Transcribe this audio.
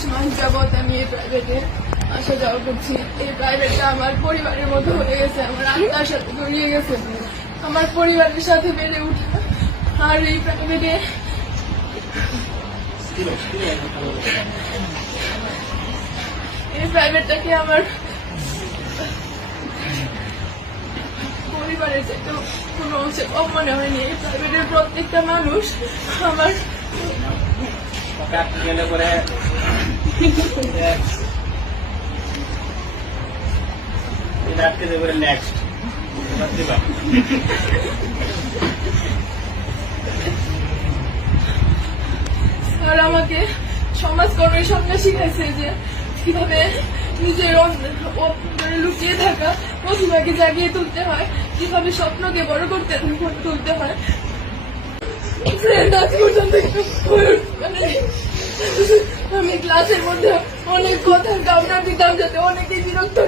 10 মাস যাবত আমি এই প্রাইভেটে আসা যাওয়া করছি। এই প্রাইভেটটা আমার পরিবারের মতো হয়ে গেছে, আমার আত্মার সাথে জড়িয়ে গেছে, আমার পরিবারের সাথে বেড়ে উঠা। আর এই প্রাইভেটটাকে আমার পরিবারের চাইতে কোনো অংশে কম মনে হয়নি। এই প্রাইভেটের প্রত্যেকটা মানুষ আমার আর আমাকে সমাজকর্মের স্বপ্ন শিখাইছে যে কিভাবে নিজের লুকিয়ে থাকা প্রতিভাকে জাগিয়ে তুলতে হয়, কিভাবে স্বপ্নকে বড় করতে তুলতে হয়। আমি ক্লাসের মধ্যে অনেক কথা কামনা দিতাম যাতে অনেকেই বিরক্ত